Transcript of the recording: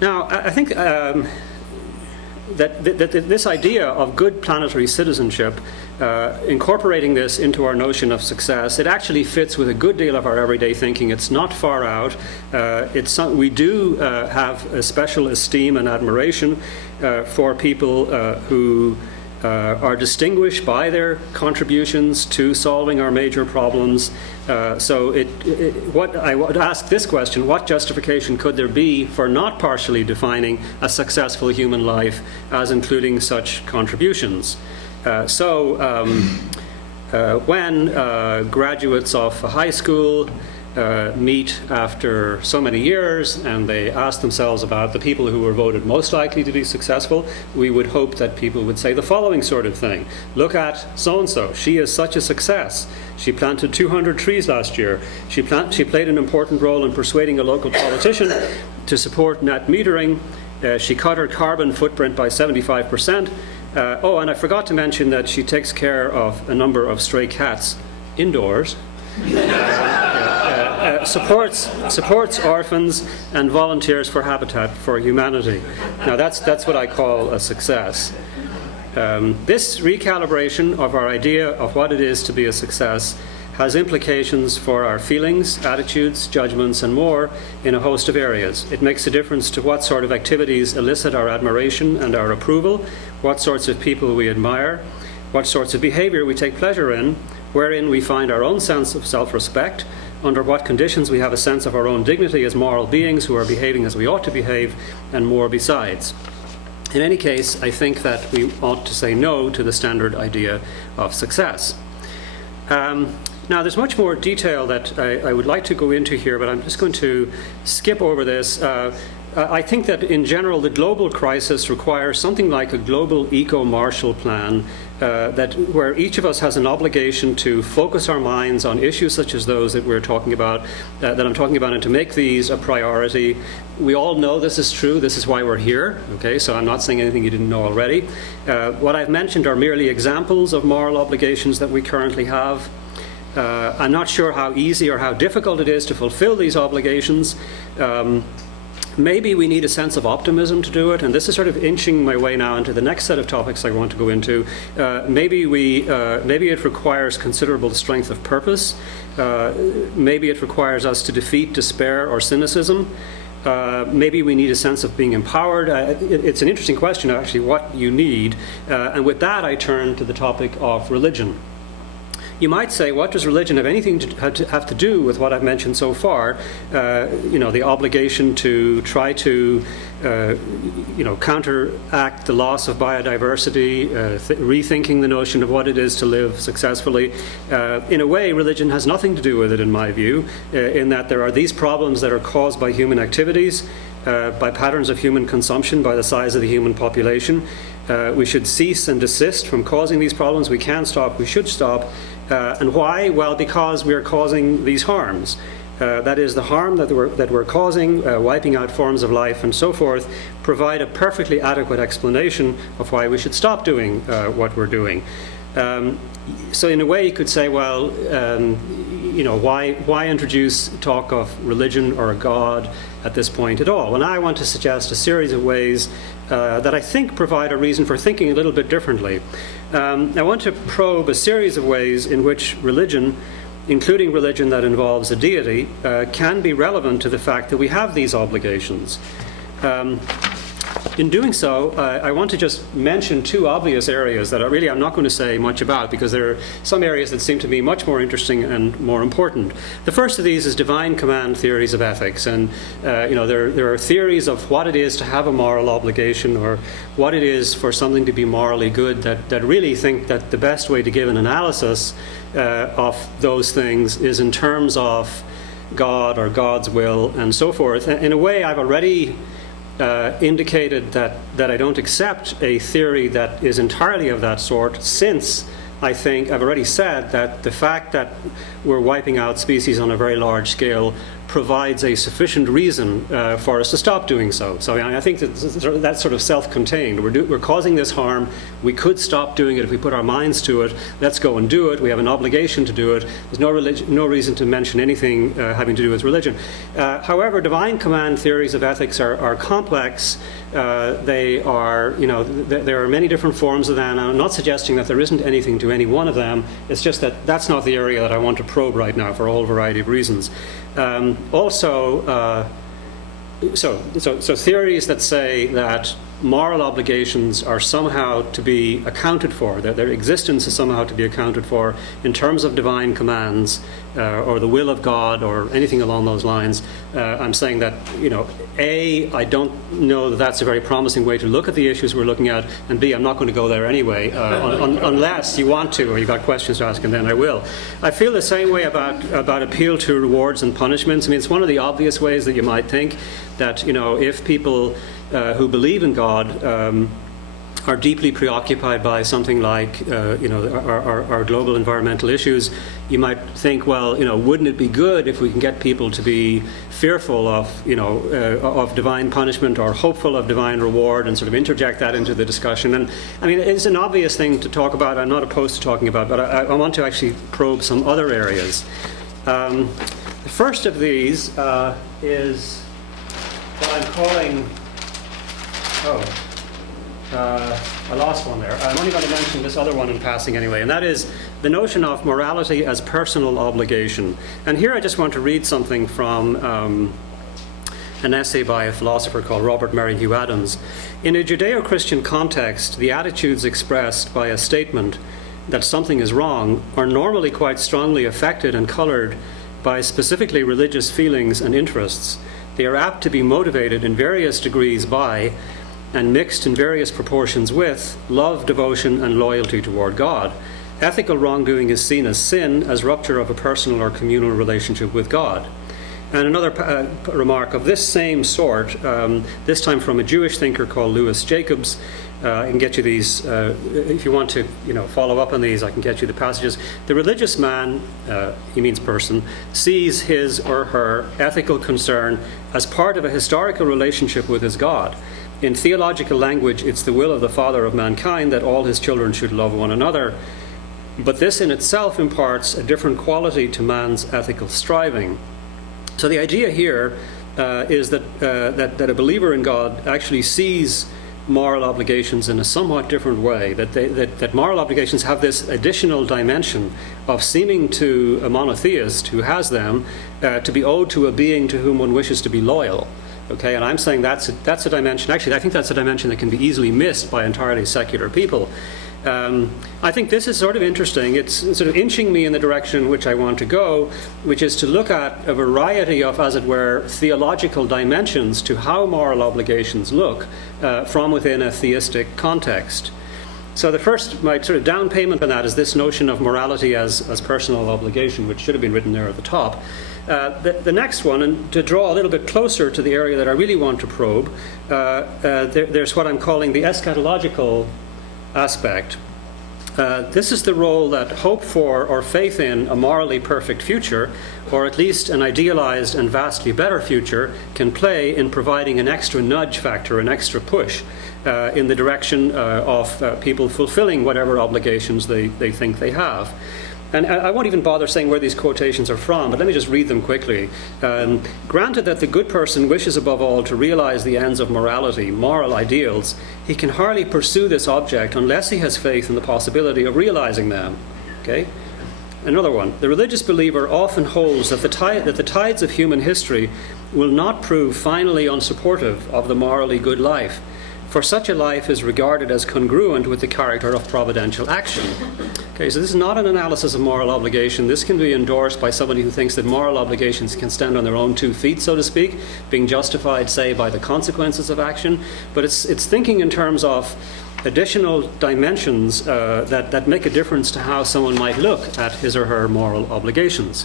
Now, I think that this idea of good planetary citizenship, incorporating this into our notion of success, it actually fits with a good deal of our everyday thinking. It's not far out. We do have a special esteem and admiration for people who are distinguished by their contributions to solving our major problems. So what I would ask this question: what justification could there be for not partially defining a successful human life as including such contributions? When graduates of a high school meet after so many years and they ask themselves about the people who were voted most likely to be successful, we would hope that people would say the following sort of thing: look at so-and-so, she is such a success. She planted 200 trees last year. She played an important role in persuading a local politician to support net metering. She cut her carbon footprint by 75%. Oh, and I forgot to mention that she takes care of a number of stray cats indoors. Supports orphans and volunteers for Habitat for Humanity. Now that's what I call a success. This recalibration of our idea of what it is to be a success has implications for our feelings, attitudes, judgments, and more in a host of areas. It makes a difference to what sort of activities elicit our admiration and our approval, what sorts of people we admire, what sorts of behavior we take pleasure in, wherein we find our own sense of self-respect, under what conditions we have a sense of our own dignity as moral beings who are behaving as we ought to behave, and more besides. In any case, I think that we ought to say no to the standard idea of success. Now, there's much more detail that I would like to go into here, but I'm just going to skip over this. I think that in general, the global crisis requires something like a global eco-Marshall plan where each of us has an obligation to focus our minds on issues such as those that we're talking about, that I'm talking about, and to make these a priority. We all know this is true. This is why we're here. Okay, so I'm not saying anything you didn't know already. What I've mentioned are merely examples of moral obligations that we currently have. I'm not sure how easy or how difficult it is to fulfill these obligations. Maybe we need a sense of optimism to do it, and this is sort of inching my way now into the next set of topics I want to go into. Maybe it requires considerable strength of purpose. Maybe it requires us to defeat despair or cynicism. Maybe we need a sense of being empowered. It's an interesting question, actually, what you need. And with that, I turn to the topic of religion. You might say, what does religion have anything to have to do with what I've mentioned so far? The obligation to try to, counteract the loss of biodiversity, rethinking the notion of what it is to live successfully. In a way, religion has nothing to do with it, in my view, in that there are these problems that are caused by human activities, by patterns of human consumption, by the size of the human population. We should cease and desist from causing these problems. We can stop, we should stop. And why? Well, because we are causing these harms. That is, the harm that we're causing, wiping out forms of life and so forth, provide a perfectly adequate explanation of why we should stop doing what we're doing. So in a way you could say, well, why introduce talk of religion or a God at this point at all? And I want to suggest a series of ways that I think provide a reason for thinking a little bit differently. I want to probe a series of ways in which religion, including religion that involves a deity, can be relevant to the fact that we have these obligations. In doing so, I want to just mention two obvious areas that I'm not going to say much about, because there are some areas that seem to me much more interesting and more important. The first of these is divine command theories of ethics, and there are theories of what it is to have a moral obligation, or what it is for something to be morally good, that really think that the best way to give an analysis of those things is in terms of God or God's will and so forth. In a way, I've already indicated that I don't accept a theory that is entirely of that sort, since I think I've already said that the fact that we're wiping out species on a very large scale provides a sufficient reason for us to stop doing so. So I think that's sort of self-contained. We're causing this harm. We could stop doing it if we put our minds to it. Let's go and do it. We have an obligation to do it. There's no reason to mention anything having to do with religion. However, divine command theories of ethics are complex. They are, there are many different forms of them. I'm not suggesting that there isn't anything to any one of them. It's just that that's not the area that I want to probe right now for a whole variety of reasons. So theories that say that moral obligations are somehow to be accounted for, that their existence is somehow to be accounted for in terms of divine commands or the will of God or anything along those lines. I'm saying that, A, I don't know that that's a very promising way to look at the issues we're looking at, and B, I'm not going to go there anyway, unless you want to or you've got questions to ask, and then I will. I feel the same way about appeal to rewards and punishments. I mean, it's one of the obvious ways that you might think that, if people who believe in God are deeply preoccupied by something like, our global environmental issues, you might think, well, wouldn't it be good if we can get people to be fearful of, of divine punishment or hopeful of divine reward, and sort of interject that into the discussion. And I mean, it's an obvious thing to talk about. I'm not opposed to talking about, but I want to actually probe some other areas. The first of these is what I'm calling. I lost one there. I'm only going to mention this other one in passing anyway, and that is the notion of morality as personal obligation. And here I just want to read something from an essay by a philosopher called Robert Merrihew Adams. In a Judeo-Christian context, the attitudes expressed by a statement that something is wrong are normally quite strongly affected and colored by specifically religious feelings and interests. They are apt to be motivated in various degrees by and mixed in various proportions with love, devotion, and loyalty toward God. Ethical wrongdoing is seen as sin, as rupture of a personal or communal relationship with God. And another remark of this same sort, this time from a Jewish thinker called Louis Jacobs. I can get you these, if you want to follow up on these, I can get you the passages. The religious man, he means person, sees his or her ethical concern as part of a historical relationship with his God. In theological language, it's the will of the Father of mankind that all his children should love one another. But this in itself imparts a different quality to man's ethical striving. So the idea here is that a believer in God actually sees moral obligations in a somewhat different way, that moral obligations have this additional dimension of seeming to a monotheist who has them to be owed to a being to whom one wishes to be loyal. Okay, and I'm saying that's a dimension. Actually, I think that's a dimension that can be easily missed by entirely secular people. I think this is sort of interesting. It's sort of inching me in the direction in which I want to go, which is to look at a variety of, as it were, theological dimensions to how moral obligations look from within a theistic context. So the first, my sort of down payment on that is this notion of morality as personal obligation, which should have been written there at the top. The next one, and to draw a little bit closer to the area that I really want to probe, there's what I'm calling the eschatological aspect. This is the role that hope for or faith in a morally perfect future, or at least an idealized and vastly better future, can play in providing an extra nudge factor, an extra push in the direction of people fulfilling whatever obligations they think they have. And I won't even bother saying where these quotations are from, but let me just read them quickly. Granted that the good person wishes above all to realize the ends of morality, moral ideals, he can hardly pursue this object unless he has faith in the possibility of realizing them. Okay? Another one. The religious believer often holds that the tides of human history will not prove finally unsupportive of the morally good life, for such a life is regarded as congruent with the character of providential action. Okay, so this is not an analysis of moral obligation. This can be endorsed by somebody who thinks that moral obligations can stand on their own 2 feet, so to speak, being justified, say, by the consequences of action. But it's thinking in terms of additional dimensions that make a difference to how someone might look at his or her moral obligations.